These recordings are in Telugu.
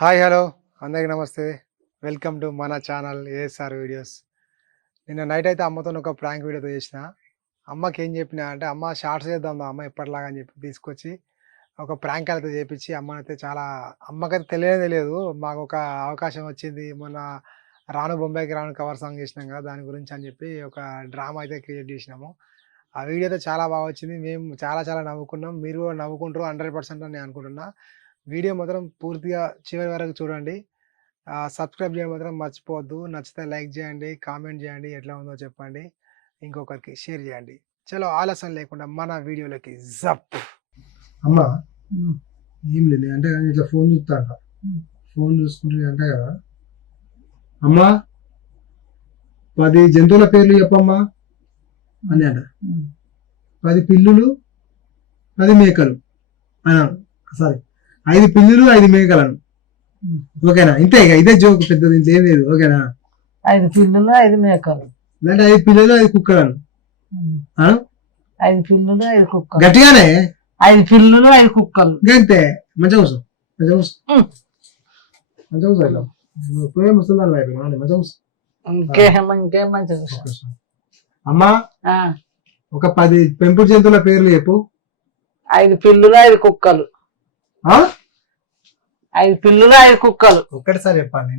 హాయ్ హలో అందరికీ నమస్తే. వెల్కమ్ టు మన ఛానల్ ఏఎస్ఆర్ వీడియోస్. నిన్న నైట్ అయితే అమ్మతో ఒక ప్రాంక్ వీడియోతో చేసిన. అమ్మకి ఏం చెప్పినా అంటే, అమ్మ షార్ట్స్ చేద్దాం అమ్మ ఎప్పటిలాగా అని చెప్పి తీసుకొచ్చి ఒక ప్రాంక్ అయితే చేపించి అమ్మనైతే చాలా అమ్మకైతే తెలియదు. మాకు ఒక అవకాశం వచ్చింది మొన్న రాను బొంబాయికి రాను కవర్ సాంగ్ చేసినాం కదా, దాని గురించి అని చెప్పి ఒక డ్రామా అయితే క్రియేట్ చేసినాము. ఆ వీడియో అయితే చాలా బాగా వచ్చింది. మేము చాలా చాలా నవ్వుకున్నాం. మీరు కూడా నవ్వుకుంటారు 100% అని నేను అనుకుంటున్నా. వీడియో మాత్రం పూర్తిగా చివరి వరకు చూడండి. సబ్స్క్రైబ్ చేయడం మాత్రం మర్చిపోవద్దు. నచ్చితే లైక్ చేయండి, కామెంట్ చేయండి, ఎట్లా ఉందో చెప్పండి, ఇంకొకరికి షేర్ చేయండి. చలో ఆలస్యం లేకుండా మన వీడియోలోకి జప్. అమ్మ ఏం లేదు అంటే ఇట్లా ఫోన్ చూస్తా అంట. ఫోన్ చూసుకుంటే అంటే కదా, అమ్మా 10 జంతువుల పేర్లు చెప్పమ్మా అని అంట. 10 పిల్లులు 10 మేకలు అన్నాను. సారీ, 5 పిల్లులు 5 మేకలను. ఓకేనా? ఇంతే, ఇక ఇదే జోక్, పెద్దది ఇంట్లో ఏం లేదు. ఓకేనా? 5 పిల్లులు 5 మేకలు, లేదంటే 5 పిల్లులు 5 కుక్కలను. 5 పిల్లులు 5 కుక్కలు, గట్టిగానే 5 పిల్లులు 5 కుక్కలు. ఇంతే. మంచిగా కూర్చో, మంచిగా కూర్చో, మంచిగా కూర్చో. ఇట్లా ఇప్పుడే ముస్తుందని అయిపోయింది. మంచిగా కూర్చో. ఇంకేం మంచిగా. అమ్మా ఒక 10 పెంపుడు జంతువుల పేర్లు చెప్పు. 5 పిల్లులు 5 కుక్కలు, 5 పిల్లులు 5 కుక్కలు. ఒక్కటిసారి చెప్పాలి.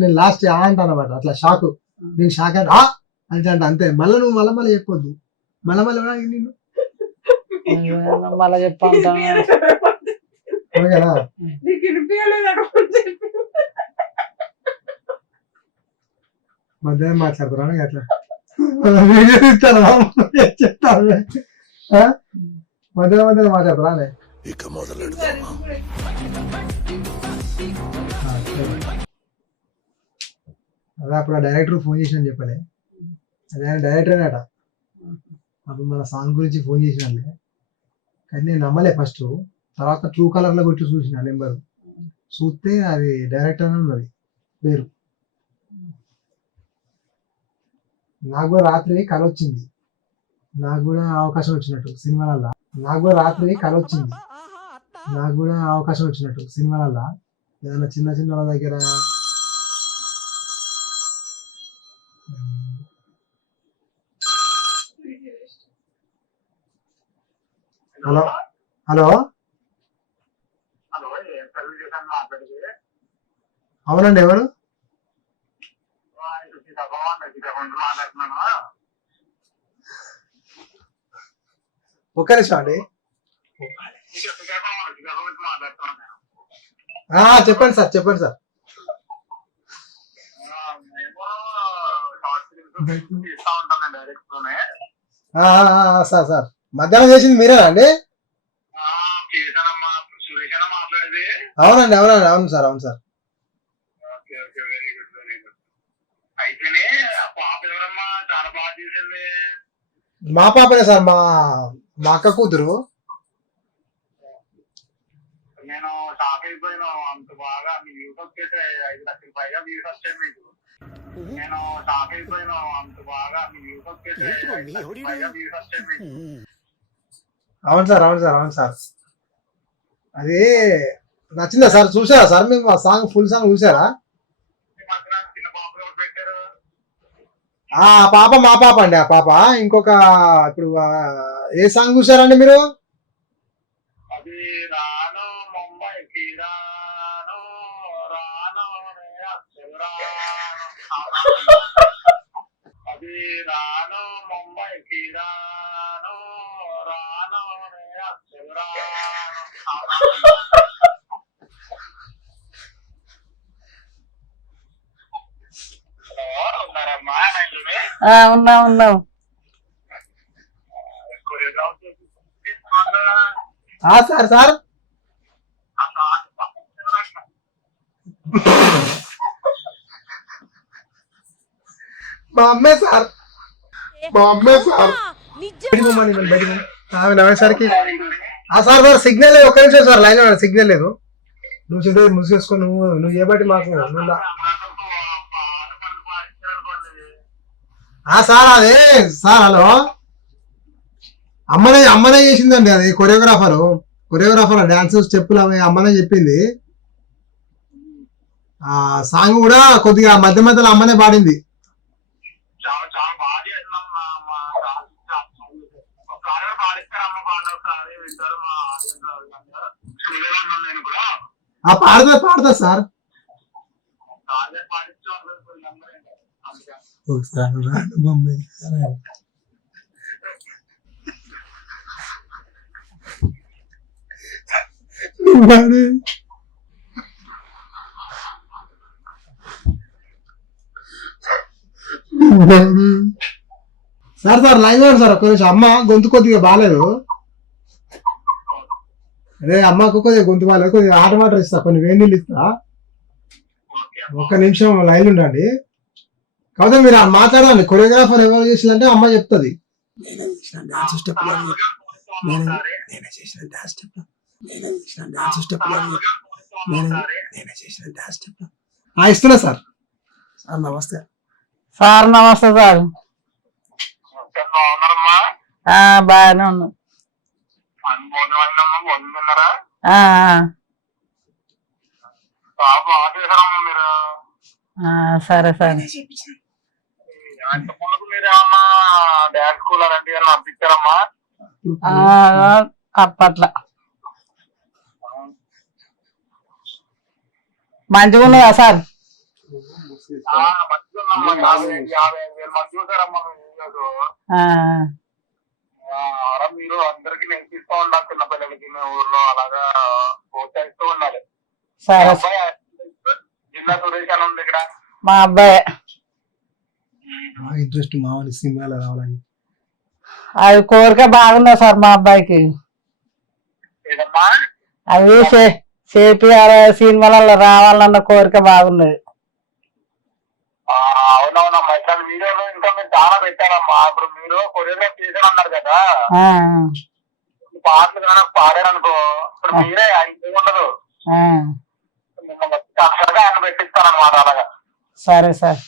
నేను లాస్ట్ ఆ అంట అనమాట. అట్లా షాక్, నేను షాక్ అంటే అంటే అంతే. మళ్ళీ నువ్వు మళ్ళీ చెప్పొద్దు. మళ్ళీ నిన్ను మళ్ళా చెప్పంటా. ఓకేనా? మధ్యాహ్నం మాట్లాడుతున్నా అట్లా వీడియో ఇస్తాను చెప్తాను. మధ్యాహ్నం మాట్లాడుతున్నా. ఇక మొదలెడదామా? అదే అప్పుడు ఆ డైరెక్టర్ ఫోన్ చేసిన చెప్పలే, అదే ఆయన డైరెక్టర్ అట. అప్పుడు మన సాంగ్ గురించి ఫోన్ చేసినాలే, కానీ నేను నమ్మలే ఫస్ట్. తర్వాత ట్రూ కలర్ లో కొట్టి చూసిన నెంబర్, చూస్తే అది డైరెక్టర్ అని ఉన్నది పేరు. నాకు కూడా రాత్రి కళ వచ్చింది, నాకు కూడా అవకాశం వచ్చినట్టు సినిమాలల్లా. నాకు కూడా రాత్రి కళ వచ్చింది, నాకు కూడా అవకాశం వచ్చినట్టు సినిమాలల్లా. ఏదైనా చిన్న చిన్న వాళ్ళ దగ్గర హలో హలో అవునండి, ఎవరు? ఒక్క నిమిషం అండి. చెప్పండి సార్, చెప్పండి సార్. సార్ సార్ మధ్యాహ్నం చేసింది మీరేనా అండి? అవునండి, అవునండి, అవును సార్, అవును సార్. మా పాపనే సార్, మా అక్క కూతురు. నేను షాక్ అయిపోయినా, అంత బాగా మీ వ్యూస్ వచ్చేసి 5 లక్షల పైగా వ్యూస్ వచ్చాయి మీకు. నేను షాక్ అయిపోయినా, అంత బాగా మీ వ్యూస్ వచ్చేసి 5 లక్షల పైగా వ్యూస్ వచ్చాయి మీకు. అవును సార్, అవును సార్, అవును సార్. అది నచ్చిందా సార్? చూసారా సార్ మేము ఆ సాంగ్, ఫుల్ సాంగ్ చూసారా? చిన్న పాప ఎవరు పెట్టారు? ఆ పాప మా పాప అండి. ఆ పాప ఇంకొక ఇప్పుడు ఏ సాంగ్ చూసారండి మీరు? అది రాను ముంబైకి రాను రాను అది రాను ముంబైకి రాను రాను ఉన్నారమ్మా? ఉన్నాం. సార్ సార్ మా అమ్మే సార్, మా అమ్మే సార్. ఆమె నవ్వేసరికి సార్ సార్ సిగ్నల్ లేదు, ఒక్క నిమిషం సార్, లైన్ సిగ్నల్ లేదు. నువ్వు చదివి ముసుగేసుకో, నువ్వు ఏ బట్టి మాకు సార్. అదే సార్, హలో, అమ్మనే చేసిందండి. అది కొరియోగ్రాఫర్ డాన్స్ స్టెప్పులు అవి అమ్మనే చెప్పింది. ఆ సాంగ్ కూడా కొద్దిగా మధ్య మధ్యలో అమ్మనే పాడింది. చాలా చాలా బాగా చేస్తున్నాం ఒకసారి పాడిస్తారు అమ్మ పాట ఒకసారి వింటారు మా శ్రీరామ్ నేను కూడా ఆ పాడతా సార్ ఒకసారి పాడించారు ఒకసారి రాను బొమ్మాయి సార్ లైవ్ సార్ ఒక్క నిమిషం. అమ్మ గొంతు కొద్దిగా బాగాలేదు. అదే అమ్మకు కొద్దిగా గొంతు బాగాలేదు, కొద్దిగా ఆట వాటర్ ఇస్తా, కొన్ని వేడి నీళ్ళు ఇస్తా. ఒక్క నిమిషం లైన్ ఉండండి. కాకపోతే మీరు మాట్లాడాలి, కొరియోగ్రాఫర్ ఎవరు చేసిందంటే అమ్మ చెప్తుంది. డాన్స్ స్టెప్ ఇస్తున్నా సార్. సార్ నమస్తే. సార్ నమస్తే సార్. బాగున్నారమ్మా? బాగానే ఉన్నాం. బాగున్నారా? బాగా చేశారమ్మా మీరు. సరే సరే. అంతకుముందుకు మీరు ఏమన్నా డాన్స్ స్కూల్ అలాంటివి ఏమన్నా పంపించారమ్మా? అప్పట్లా మంచిగా ఉన్నదా సార్? మంచిగా 50,000 మంది చూసారమ్మా మీరు. అలా మీరు అందరికి నేర్పిస్తూ ఉండాలి, చిన్న పిల్లలకి మీ ఊర్లో అలాగా ప్రోత్సహిస్తూ ఉండాలి. సరే. జిల్లా సురేష్ అని ఉంది ఇక్కడ, మా అబ్బాయి. ఇంట్రెస్ట్ మామూలు సినిమాలో రావాలని అది కోరిక బాగుందా సార్ మా అబ్బాయికి? ఏదమ్మా అవి చేపియాలి, సినిమాలలో రావాలన్న కోరిక బాగున్నది. అవునవునమ్మా, ఇక్కడ వీడియోలో ఇంకా మీరు చాలా పెట్టారమ్మా. ఇప్పుడు మీరు కొరియోగ్రాఫ్ చేశారన్నారు కదా, పాటలు కానీ పాడారనుకో, ఇప్పుడు మీరే ఆయన ఉండదు, అక్షరగా ఆయన పెట్టిస్తారనమాట. అలాగా సరే సార్.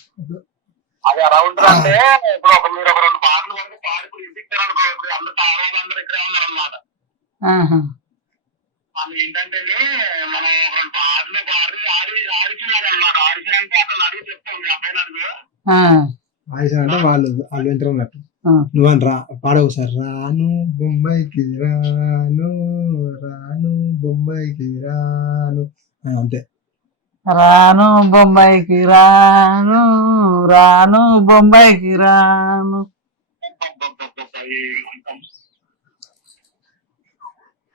అది ఎలా ఉంటుందంటే, ఇప్పుడు మీరు ఒక 2 పాటలు కనుక పాడి ఇప్పుడు ఇంటిస్తారనుకో, ఇప్పుడు అందరూ తారాలందరూ ఇక్కడే ఉన్నారనమాట. మనం ఏంటంటే మనం 2 పాటలు ఆడిస్తున్నారు అనమాట. ఆడిషన్ అంటే అతను అడిగి చెప్తాం, మీ అబ్బాయి అడుగు ఆడిషన్ అంటే వాళ్ళు వింటారు అన్నట్టు. నువ్వని పాడవు సార్. రాను బొంబాయికి రాను, రాను బొంబాయికి రాను, అంతే. రాను బొంబాయికి రాను, రాను బొంబాయికి రాను.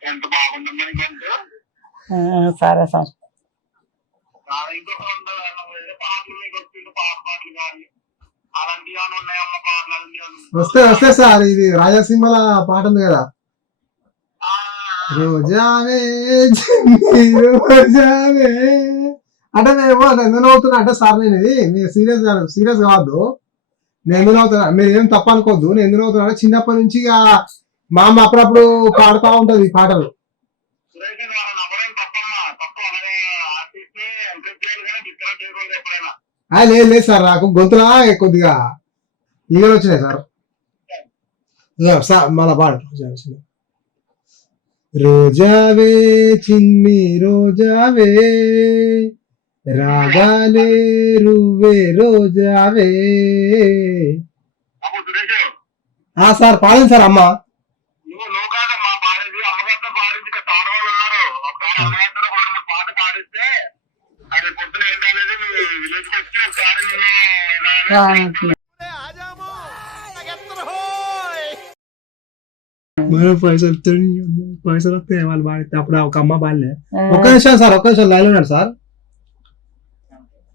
ఎంత బాగుందమ్మా ఇంకొంచెం. సరే సార్. ఇంకొక 2 పాటలు మీకు వచ్చింది, పాటలు కానీ అలాంటివి ఏమైనా ఉన్నాయమ్మ పాటలు? వస్తే సార్, ఇది రాజసింహల పాట ఉంది కదా, రోజావే రోజావే అంటే మేము ఎందుకు అవుతున్నా అంటే సార్, నేను ఇది మీరు సీరియస్ కావద్దు. నేను ఎందుకు అవుతున్నా, మీరు ఏం తప్ప అనుకోవద్దు. నేను ఎందుకు అవుతున్నా అంటే చిన్నప్పటి నుంచి మా అమ్మ అప్పుడప్పుడు పాడుతూ ఉంటది ఈ పాటలు. లేదు సార్, నాకు గొంతులా కొద్దిగా ఈగలు వచ్చినాయి సార్. సార్ మళ్ళా పాడు. రోజావే చిన్ని రోజావే, రాగాలే రువ్వే రోజావే. సార్ పాడింది సార్ అమ్మ. పాట పాడిస్తే అది పొద్దున ఏంటనేది మీ విలేజ్కి వచ్చి ఒకసారి పైసలు వస్తే వాళ్ళు పాడితే అప్పుడు ఒక అమ్మ బాలే. ఒక్క నిమిషం సార్, ఒక్క నిమిషం లైన్ ఉన్నాడు సార్.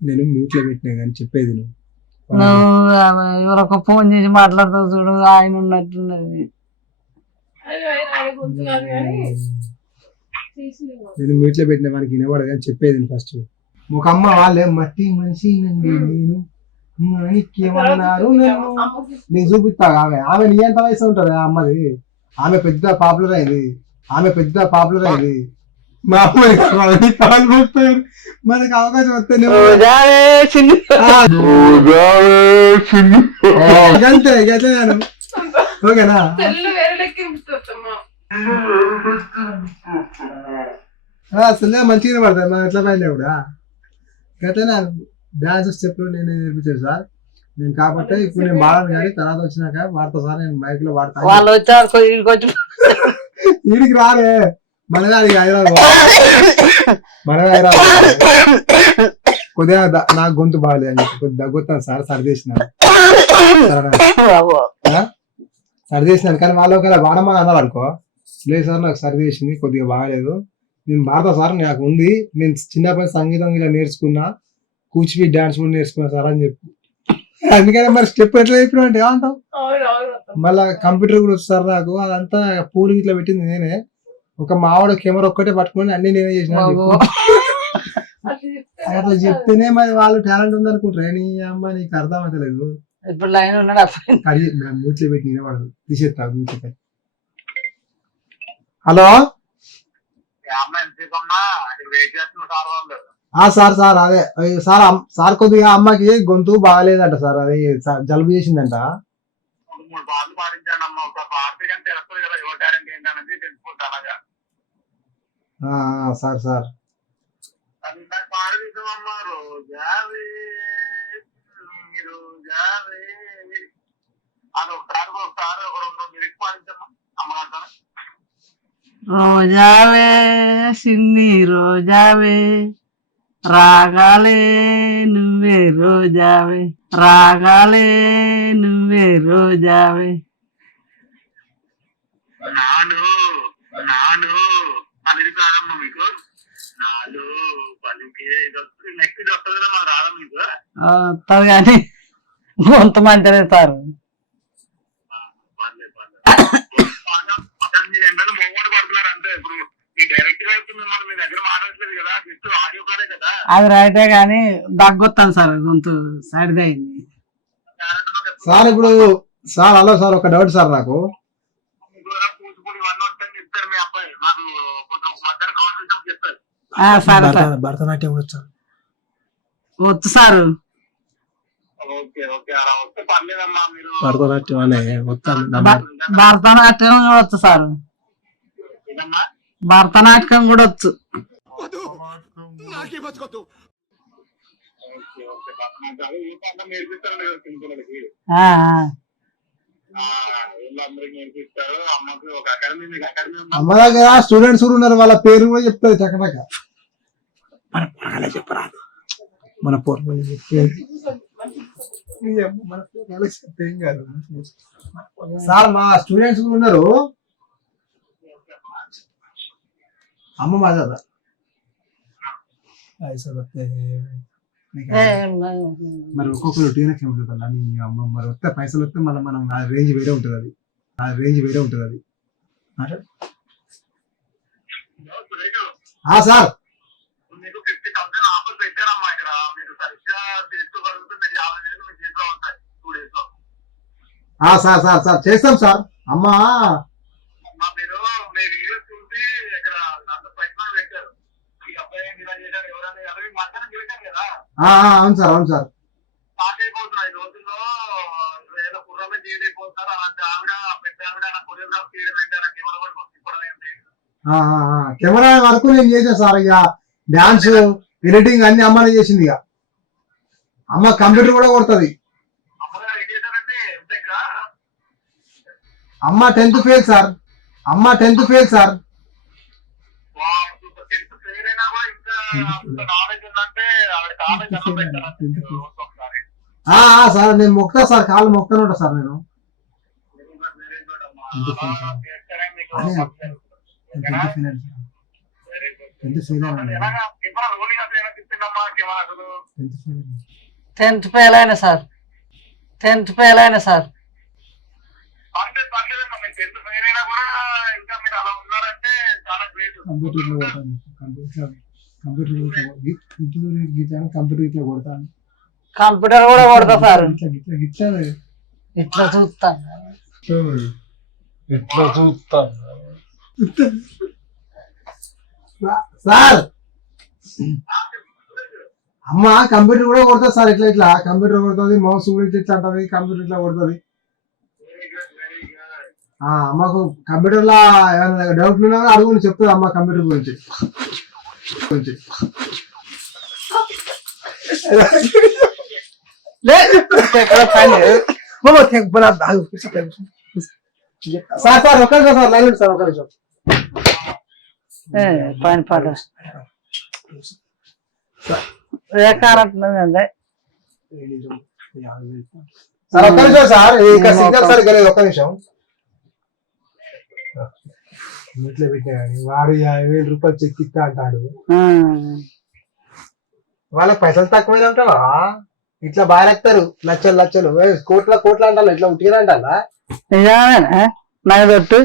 నేను మ్యూట్ లో పెట్టినా కానీ చెప్పేది నువ్వు ఎవరొక ఫోన్ చేసి మాట్లాడతావు చూడు, ఆయన ఉన్నట్టున్నది. నేను మ్యూట్ లో పెట్టిన వానికి వినబడదు కానీ చెప్పేది ఫస్ట్. ఒక అమ్మ వాళ్ళే మట్టి మనిషి నండి నేను మాణిక్యమన్నారు నన్ను. నీకు చూపిస్తా. ఆమె నీ ఎంత వయసు ఉంటుంది ఆ అమ్మది. ఆమె పెద్ద పాపులర్ అయింది. మా అమ్మని కాలు పోతారు. మనకు అవకాశం వస్తే అంతే నేను ఓకేనా. అసలు మంచిగానే పడతాయి మనం ఎట్లా పైన కూడా. అయితే నాకు డాన్స్ స్టెప్లు నేను నేర్పించాను సార్. నేను కాకపోతే ఇప్పుడు నేను వాడను కానీ తర్వాత వచ్చినాక వాడతా సార్. నేను మైక్ లో వాడతాను. వాళ్ళు వచ్చారు వీడికి వచ్చి వీడికి రాలే మనగా అది హైదరాబాద్ మనగా హైదరాబాద్ కొద్దిగా నాకు గొంతు బాగలేదు అని చెప్పి కొద్దిగా దగ్గొస్తాను సార్. సర్ది చేసినాను సర్ది చేసినాను కానీ వాళ్ళు ఒకవేళ వాడమని అన్నారు అనుకో, లేదు సార్ నాకు సర్ది చేసింది కొద్దిగా బాగలేదు, నేను వాడతా సార్, నాకు ఉంది, నేను చిన్నప్పటి సంగీతం ఇలా నేర్చుకున్నా, కూచిపూడి డాన్స్ కూడా నేర్చుకున్నా సార్ అని చెప్పి. అందుకని మరి స్టెప్ ఎట్లా చెప్పినా అంటే ఏమంటావు. మళ్ళా కంప్యూటర్ కూడా వస్తారు నాకు, అదంతా పూలు ఇట్లా పెట్టింది నేనే. ఒక మావాడు కెమెరా ఒక్కటే పట్టుకొని అన్ని నేనే చేసిన. అట్లా చెప్తేనే మరి వాళ్ళు టాలెంట్ ఉంది అనుకుంటారు. నీ అమ్మ నీకు అర్థం అవుతలేదు. ఇప్పుడు లైన్ ఉన్నాడు అది మూట్లో పెట్టి నిలబడదు, తీసేస్తా మూట్లో. హలో సార్ సార్ అదే సార్ సార్ కొద్దిగా అమ్మకి గొంతు బాగాలేదంట సార్, అది జలుబు చేసిందంట. సార్ సార్ రోజావే సిన్ని రోజావే రాగాలే నువ్వే రోజావే రాగాలే నువ్వే రోజావే. నాను నాను అనేది కాదమ్మ మీకు, నాలు పలికే నెక్స్ట్ వస్తుంది కదా మాకు రాదా మీకు? వస్తుంది కానీ కొంత మంచిదే సార్. మీరు ఏంటంటే మొగోడు పడుతున్నారు అంటే ఇప్పుడు మీ డైరెక్ట్ గా మిమ్మల్ని మీ దగ్గర మాట్లాడలేదు కదా, జస్ట్ ఆడియో కాలే కదా. అది రైటే కానీ దగ్గొస్తాను సార్, గొంతు సైడ్ అయింది సార్. ఇప్పుడు సార్ హలో సార్, ఒక డౌట్ సార్ నాకు. కూచిపూడి ఇవన్నీ వస్తాయని చెప్తారు మీ అబ్బాయి, మాకు కొంచెం మధ్యాహ్నం కాన్వర్సేషన్ చెప్తారు. సరే సార్, భరతనాట్యం వచ్చు వచ్చు సార్. ఓకే ఓకే అలా వస్తే పర్లేదమ్మా. మీరు భరతనాట్యం అనే భరతనాట్యం వచ్చు సార్, ఏదమ్మా భరతనాట్యం కూడా వచ్చు. నేర్పిస్తారు చిన్నపిల్లలకి, వీళ్ళందరికి నేర్పిస్తారు. అమ్మకి ఒక అకాడమీ, మీకు అకాడమీ అమ్మ దగ్గర స్టూడెంట్స్ కూడా ఉన్నారు, వాళ్ళ పేరు కూడా చెప్తారు చక్కగా. మన చెప్పరాదు, మన పూర్వం సార్ మా స్టూడెంట్స్ కూడా ఉన్నారు. అమ్మ మాదా మరి ఒక్కొక్కరు టీనే ఫేమస్ అవుతారు. మీ అమ్మ మరి వస్తే పైసలు వస్తే మళ్ళీ మనం ఆ రేంజ్ వేరే ఉంటుంది, అది ఆ రేంజ్ వేరే ఉంటుంది అది. సార్ మీకు 50,000 ఆఫర్ పెట్టారమ్మా ఇక్కడ, మీరు సరిగ్గా తీసుకోగలిగితే మీరు 50,000 మీ చేతిలో ఉంటాయి 2 days లో. సార్ సార్ సార్ చేస్తాం సార్. అమ్మా మీరు మీ వీడియోస్ చూసి ఇక్కడ అంత ప్రశ్నలు పెట్టారు, ఈ అబ్బాయి ఇలా చేశారు ఎవరని, అవి మధ్యాహ్నం చేశారు కదా. అవును సార్, అవును సార్. స్టార్ట్ అయిపోతున్నారు ఈ రోజుల్లో, ఏదో కుర్రమే చేయలేకపోతున్నారు. అలాంటి ఆవిడ పెద్ద ఆవిడ కొరియోగ్రాఫ్ చేయడం ఏంటి, అలా కెమెరా కూడా తీసుకోవడం ఏంటి. కెమెరా వరకు నేను చేసాను సార్. ఇక డాన్స్ ఎడిటింగ్ అన్ని అమ్మనే చేసింది. ఇక అమ్మ కంప్యూటర్ కూడా కొడుతుంది. అమ్మగారు ఏం చేశారంటే అమ్మ 10th ఫెయిల్ సార్. అమ్మ 10th ఫెయిల్ సార్. పేరైనా కూడా ఇంకా నాలెడ్జ్ ఉందంటే ఆవిడ కాలేజ్ ఎలా పెట్టారు ఒకసారి. సార్ నేను మొక్తా సార్, కాళ్ళు మొక్తాను ఉంటా సార్ నేను. టెన్త్ ఫెయిల్ అయినా సార్, 10th ఫెయిల్ అయినా సార్. కంప్యూటర్ కూడా కొడతా సార్. ఇట్లా చూస్తాను సార్. అమ్మ కంప్యూటర్ కూడా కొడతా సార్. ఇట్లా ఇట్లా కంప్యూటర్ కొడుతుంది, మౌస్ కూడా ఇట్లా అంటది, కంప్యూటర్ ఇట్లా కొడుతుంది. అమ్మకు కంప్యూటర్ లా ఏమైనా డౌట్లు ఉన్నా అడుగుని చెప్తుంది అమ్మ కంప్యూటర్ గురించి. సార్ సార్ ఒక నిమిషం సార్ లైన్ సార్ ఒక నిమిషం పని పాట ఏ కారణం అండి సార్ ఒక్క నిమిషం సార్ ఇక్కడ సిగ్నల్ సరిగ్గా లేదు ఒక్క నిమిషం ఇంట్లో పెట్టినా కానీ వాడు 50,000 రూపాయలు చెక్ ఇస్తా అంటాడు వాళ్ళకి పైసలు తక్కువైనా ఉంటావా ఇట్లా బాగా రాస్తారు లక్షలు లక్షలు కోట్ల అంటారు ఇట్లా ఉట్టిగా అంటారా నిజమేనా నాకు తొట్టు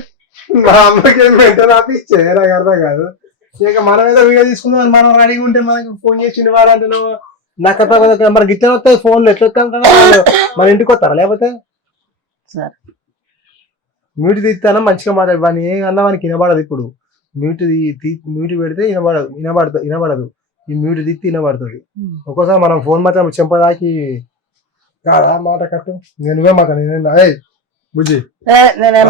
మా అమ్మకి వెంటనే ఆపిచ్చే నాకు అర్థం కాదు ఇక మనం ఏదో వీడియో తీసుకుందాం మనం రెడీగా ఉంటే మనకి ఫోన్ చేసిండు వాడు అంటే నువ్వు నాకు మరి గిట్ల వస్తాయి ఫోన్లు ఎట్లా వస్తాయి మన ఇంటికి వస్తారా లేకపోతే సరే మ్యూట్ తీస్తానా మంచిగా మాట్లాడు వాడిని ఏం అన్నా వానికి వినబడదు ఇప్పుడు మ్యూట్ పెడితే వినబడదు ఈ మ్యూట్ తీస్తే వినబడుతుంది ఒక్కోసారి మనం ఫోన్ మాత్రం చెంపదాకి కాదా మాట కట్టు నువ్వే మాట బుజ్జి నేనేం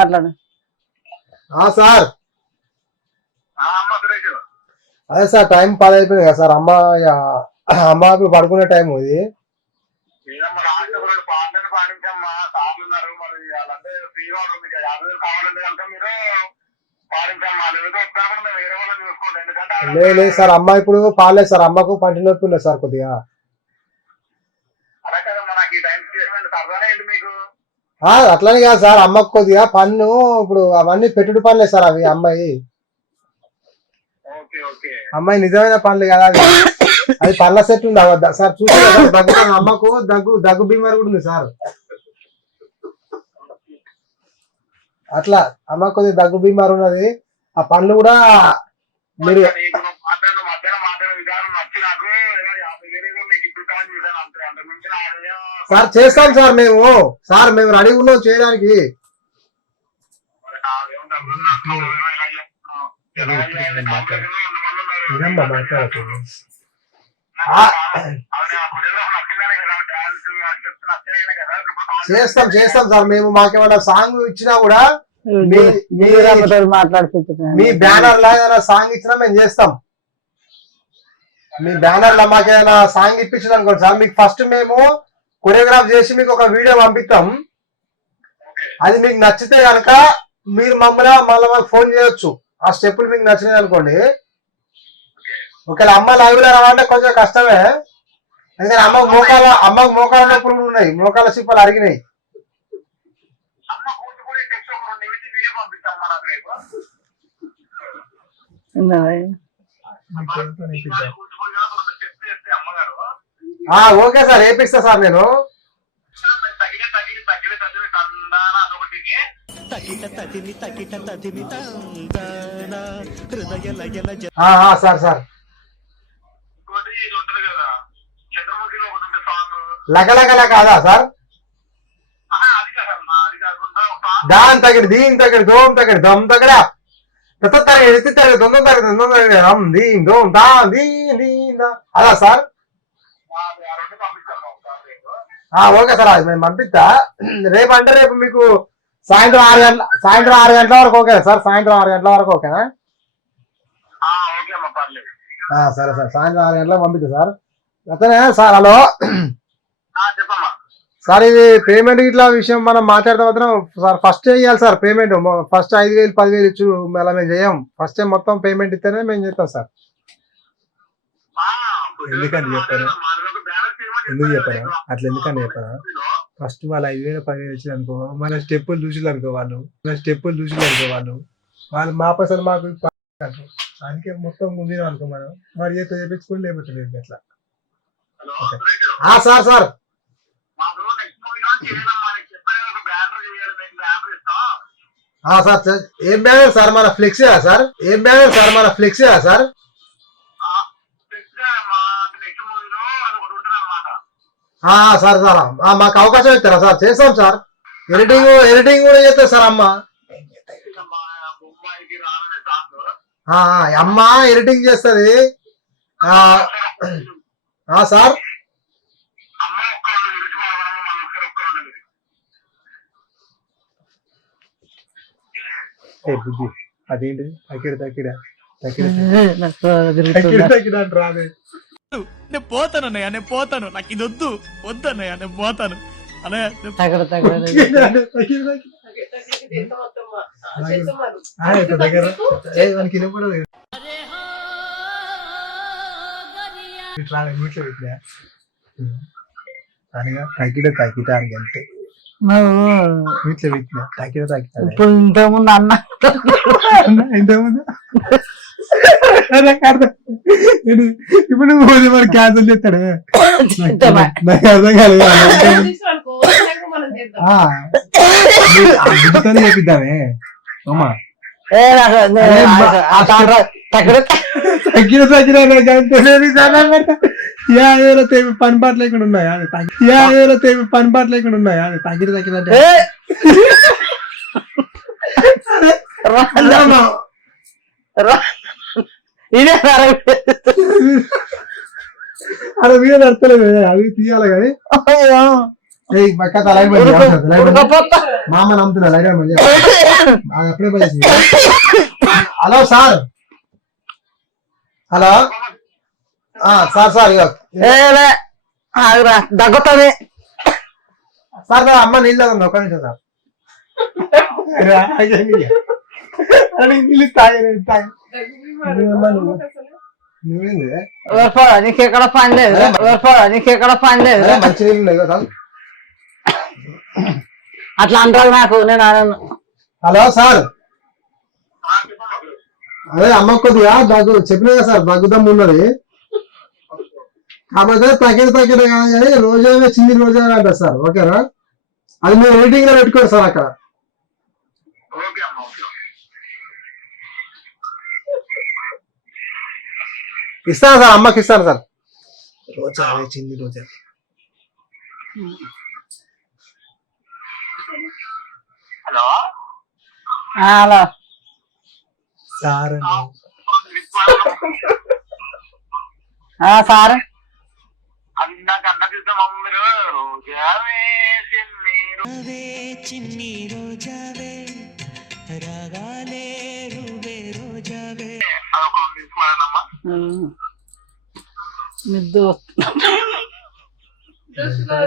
మాట్లాడాను సార్ అదే సార్ టైం 10 అయిపోయింది కదా సార్ అమ్మ పడుకునే టైం ఇది లేదు సార్ అమ్మ ఇప్పుడు పాలేదు సార్ అమ్మకు పంటి నొప్పి లేదు సార్ కొద్దిగా అట్లనే కాదు సార్ అమ్మకు కొద్దిగా పన్ను ఇప్పుడు అవన్నీ పెట్టుడు పనులే సార్ అవి అమ్మాయి నిజమైన పనులు కదా అది పళ్ళ సెట్ ఉంది సార్ చూసి దగ్గు అమ్మకు దగ్గు బీమారి కూడా ఉంది సార్ అట్లా అమ్మకు కొద్దిగా దగ్గు బీమారి ఉన్నది ఆ పనులు కూడా మీరు సార్ చేస్తాం సార్ మేము రెడీ ఉన్నాం చేయడానికి చేస్తాం సార్ మేము మాకేమైనా సాంగ్ ఇచ్చినా కూడా మీ బ్యానర్ లా ఏదైనా సాంగ్ ఇచ్చినా మేము చేస్తాం మీ బ్యానర్ లా మాకేమైనా సాంగ్ ఇప్పించిన అనుకోండి సార్ మీకు ఫస్ట్ మేము కొరియోగ్రాఫ్ చేసి మీకు ఒక వీడియో పంపిస్తాం అది మీకు నచ్చితే కనుక మీరు మళ్ళీ మాకు ఫోన్ చేయొచ్చు ఆ స్టెప్పులు మీకు నచ్చినాయి అనుకోండి ఒకవేళ అమ్మ లైవ్ లో రావాలంటే కొంచెం కష్టమే ఎందుకంటే అమ్మకు మోకాల నొప్పులు కూడా ఉన్నాయి మోకాల చిప్పలు అరిగినాయి ఓకే సార్ వేపిస్తా సార్ నేను సార్ సార్ లగలగల కాదా సార్ దాని తగిడి దీని తగిడి దోమ్ తగిడి దమ్ తగడా అదా సార్ ఓకే సార్ అది మేము పంపిస్తా రేపు అంటే రేపు మీకు సాయంత్రం 6 గంటల వరకు ఓకే సార్ సాయంత్రం 6 గంటల వరకు ఓకేనా సరే సార్ సాయంత్రం 6 గంటలకు పంపిస్తా సార్ అతనే సార్ హలో సార్ ఇది పేమెంట్ ఇట్లా విషయం మనం మాట్లాడితే మాత్రం సార్ ఫస్ట్ చేయాలి సార్ పేమెంట్ ఫస్ట్ 5,000 10,000 ఇచ్చు అలా మేము చేయం ఫస్ట్ టైం మొత్తం పేమెంట్ ఇస్తేనే మేము చేస్తాం సార్ ఎందుకని చెప్పాను అట్లా ఎందుకని చెప్పాను ఫస్ట్ వాళ్ళు 5,000 10,000 ఇచ్చింది అనుకో మన స్టెప్పులు చూసిలు అనుకో వాళ్ళు మా పైసలు మాకు అందుకే మొత్తం ముందు అనుకో మనం మరి చేత చేయించుకొని లేకపోతే లేదు అట్లా సార్ సార్ సార్ ఏం బ్యానర్ సార్ మన ఫ్లెక్సీయా సార్ సార్ సార్ సార్ మాకు అవకాశం ఇస్తారా సార్ చేస్తాం సార్ ఎడిటింగ్ కూడా చేస్తారు సార్ అమ్మ ఎడిటింగ్ చేస్తుంది సార్ బుద్ధి అదేంటి తక్కిడ రాదే నేను పోతాను అన్నయ్య, నేను పోతాను, నాకు ఇది వద్దు వద్దు అన్నయ్య, నేను పోతాను అన్నయ్య. తగడ తగడ మనకి వినపడదు అనగా తగ్గిడ తగ్గిటానికి అంతే నువ్వు వీటిలో పెట్టిన తగ్గిడ తగ్గితాడు ఇప్పుడు ఇంతకుముందు అన్న ఇంతకుముందు ఇప్పుడు నువ్వు మరి క్యాన్సల్ చేస్తాడు నాకు అర్థం కాలేదు బిడ్డతోనే చెప్పిద్దామే అమ్మా తగడ తగ్గిన పని పాట లేకుండా ఉన్నాయా పని పాట లేకుండా ఉన్నాయా తగ్గిన తగ్గినట్టే ఇదే అలా వీడియో నడతలేదు అవి తీయాలి కానీ పక్క తలాగి మా అమ్మ నమ్ముతున్నా అప్పుడే పనిచేసింది. హలో సార్, హలో సార్ ఇక దగ్గుతుంది సార్ అమ్మ నీళ్ళు తాగండి ఒక్క నిమిషం సార్ నీళ్ళు తాగి నువ్వేంది నీకెక్కడ పని లేదు నీకెక్కడ పని లేదు మంచి నీళ్ళు ఉన్నాయి కదా అట్లా అంటారు నాకు. నేను అనను. హలో సార్, అదే అమ్మ కొద్దిగా దగ్గు చెప్పినా కదా సార్ దగ్గుదమ్ము ఉన్నది కాకపోతే తగ్గిన కాదు కానీ రోజావే చిన్ని రోజా అంటారు సార్. ఓకేనా? అది మీరు ఎడిటింగ్ లో పెట్టుకోండి సార్ అక్కడ. ఇస్తాను సార్, అమ్మకి ఇస్తాను సార్. రోజా చిన్ని రోజా హలో హలో సార్ సార్ అది ఇందాక అన్న చూసాం మీరు రోజావే చిన్ని రోజావే రాగాలే రూబే రోజావే అదొక తీసుకోవాలమ్మా. మీ దోస్త్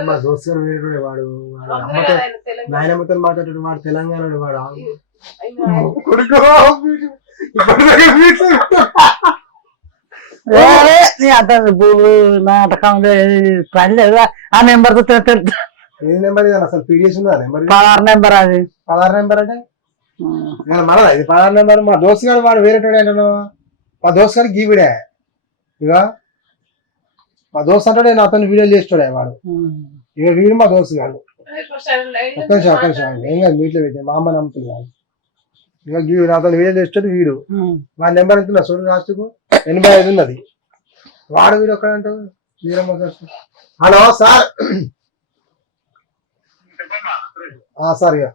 మా దోస్తు గారు వేరే వాడు అమ్మతో నాయనమ్మతో మాట్లాడు వాడు తెలంగాణ వాడు నాటకం పని లేదు. ఆ నెంబర్ ఏ నెంబర్ అసలు పీడిఎస్ ఉందా నెంబర్? 16 నెంబర్ అది. 16 నెంబర్ అంటే మనదా ఇది 16 నెంబర్? మా దోస్తు గారు వాడు వేరేటోడే అంటాను. మా దోస్తు గారు గీవిడే ఇక మా దోస్తు అంటే నేను అతను వీడియోలు చేస్తాడే వాడు. ఇక వీడు మా దోస్తు గారు. ఒక్క నిమిషం ఏం కాదు మీట్లో పెట్టే మా అమ్మ నమ్ముతున్నాను. ఇక వీడు అతను వీడియో చేస్తాడు. వీడు వాడి నెంబర్ ఎంత చూడు లాస్ట్కు 85 ఉన్నది. వాడు వీడు ఒక్కడ అంటావు వీరమ్మ దోస్తు. హలో సార్, సార్ ఇక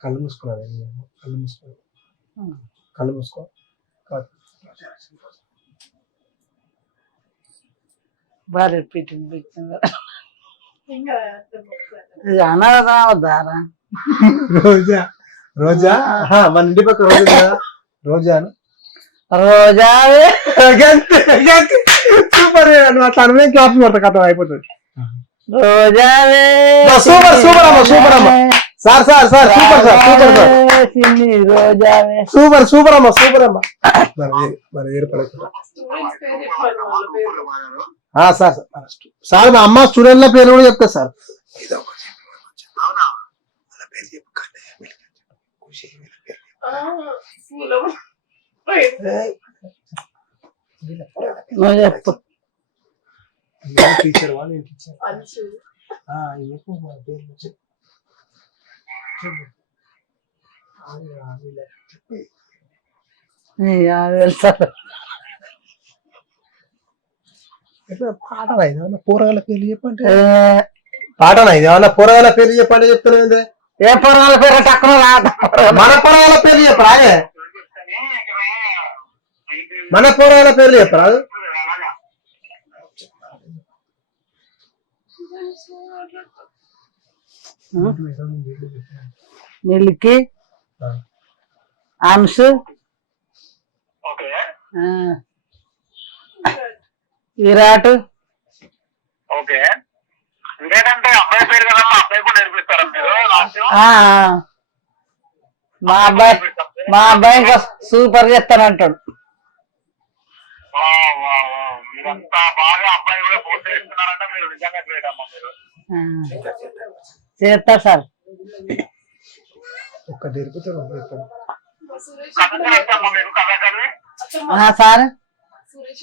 కళ్ళు మూసుకున్నాను కళ్ళు మూసుకో భారీ పెట్టింది అనరా వద్దారా? రోజా రోజా మన ఇంటి పక్క రోజా రోజాను రోజావే సూపర్. నువ్వు అట్లా అనుమే క్లాస్ కొడతా కథ అయిపోతుంది. రోజావే సూపర్ సూపర్ అమ్మ సూపర్ అమ్మ సార్ సూపర్ సార్ సూపర్ రోజావే సూపర్ సూపర్ అమ్మ సూపర్ అమ్మ. మరి ఏర్పడకుండా సార్ సార్ మా అమ్మ స్టూడెంట్ల పేరు కూడా చెప్తా సార్. నువ్వు చెప్పు. టీచర్ పాటనా ఇది ఏమన్నా కూరగాయల పేర్లు చెప్పండి. పాటనా ఇది ఏమన్నా కూరగాయల పేర్లు చెప్పండి చెప్తాను. ఏ పొరగాల పేరు తక్కువ మన కూరగాయల పేర్లు చెప్పరా? మన కూరగాయల పేర్లు చెప్పరా? మిల్కి అంశు విరాట్ ఓకే ఇంకేంటంటే అబ్బాయి పేరు కదమ్మా, అబ్బాయి కూడా నేర్పిస్తారా మీరు నాట్యం? ఆ, మా అబ్బాయి ఇంకా సూపర్ చేస్తానంటాడు. మీరంతా బాగా అబ్బాయి కూడా ప్రోత్సహిస్తున్నారంటే మీరు నిజంగా గ్రేట్ అమ్మా మీరు. చేస్తారు సార్. ఒక్క నేర్పుతారు కథకళ వచ్చామ్మా మీకు? కథకళి సార్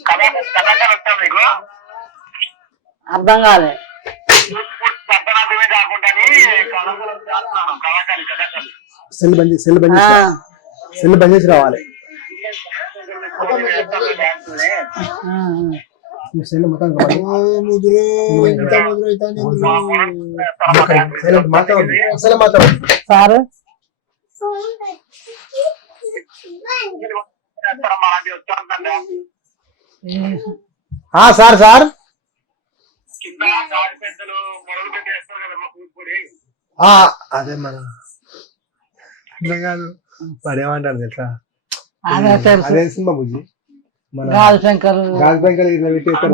కథకళ వచ్చా మీకు? అర్థం కాలే. భరతనాట్యమే కాకుండా కథకళ చేస్తున్నాను. కథకళి కథకళి సెల్ బంద్ చేసి సెల్ బంద్ చేసి రావాలి. సెల్ మొత్తం మాట్లాడదు అసలు మాట్లాడదు. సార్ సార్ సార్ కింద గాడి పెద్దలు మొదలు పెట్టి వేస్తారు కదమ్మా కూర్పొడి. అదే మనం అట్లా కాదు పడేమంటారు తెలుసా? అదే తెలుసు. అదే సినిమా బుజ్జి మన గాలి శంకర్ గాజు బెంకలు ఇట్లా పెట్టేస్తారు.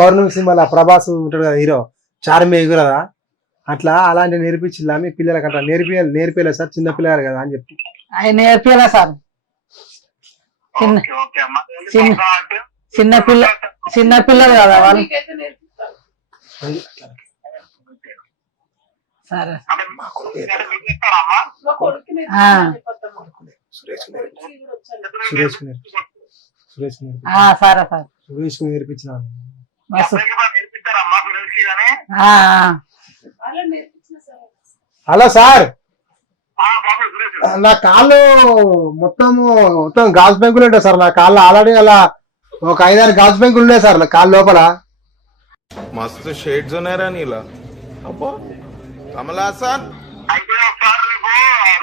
పౌర్ణమి సినిమాలో ప్రభాస్ ఉంటాడు కదా హీరో, చార్మి ఎగురదా అట్లా అలాంటి నేర్పించిందా మీ పిల్లలకి? అట్లా నేర్పియలేదు సార్, చిన్న పిల్లలు కదా అని చెప్పి ఆయన నేర్పియలే సార్. చిన్న పిల్లలు కదా వాళ్ళు. సరే సురేష్ సరే సార్. సురేష్ నేర్పించిన నేర్పిస్తారమ్మా సురేష్ గానీ? హలో సార్, బాబు సురేష్ నా కాళ్ళు మొత్తం గాజు బెంకులు ఉంటాయి సార్. నా కాళ్ళు ఆల్రెడీ అలా ఒక 5-6 గాజు బెంకులు ఉన్నాయి సార్ నా కాళ్ళ లోపల. मस्त शेड्स ఉన్నాయి రా నీలా. అబ్బో కమలాసన్ అయితే ఒకసారి రేపు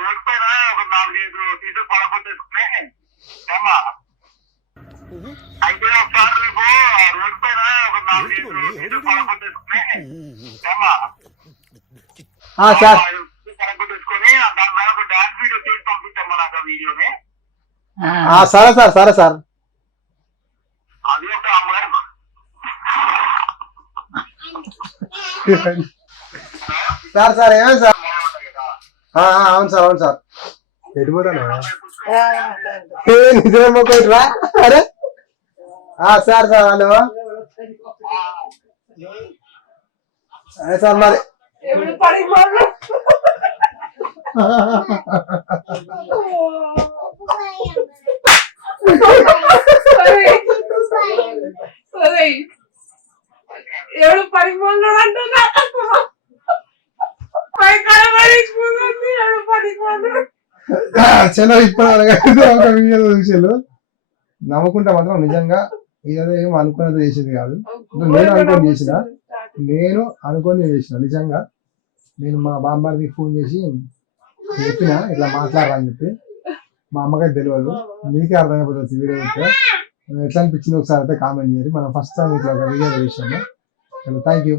రోడ్ పైన ఒక 4-5 టీచర్ పడగొట్టేసుకుని ఏమా? అయితే ఒకసారి రేపు రోడ్ పైన ఒక 4-5 టీచర్ పడగొట్టేసుకుని ఏమా? సార్ పడగొట్టేసుకొని దాని మీద ఒక డాన్స్ వీడియో చేసి పంపించమ్మా నాకు ఆ వీడియోని. సరే సార్ అది ఒక అమ్మాయి సార్ ఏమేమి సార్? అవును సార్ ఎడిపోతాను నిజమేమోరా. అరే సార్ హలో అదే సార్ మరి ఎవడు పరిమాణం అంటున్నా చలో ఇప్పుడు ఒక వీడియో చూసాను నమ్ముకుంటా మాత్రం నిజంగా ఏదో ఏమో అనుకున్నది చేసేది కాదు. నేను అనుకొని చేసిన నిజంగా. నేను మా బామ్మకి ఫోన్ చేసి చెప్పిన ఇట్లా మాట్లాడరా అని చెప్పి. మా అమ్మగారికి తెలియదు, మీకే అర్థమైపోతుంది వీడియో అయితే. ఎట్లా అనిపించింది ఒకసారి అయితే కామెంట్ చేయండి. మనం ఫస్ట్ టైం ఇట్లా ఒక వీడియో చేసాము. Thank you.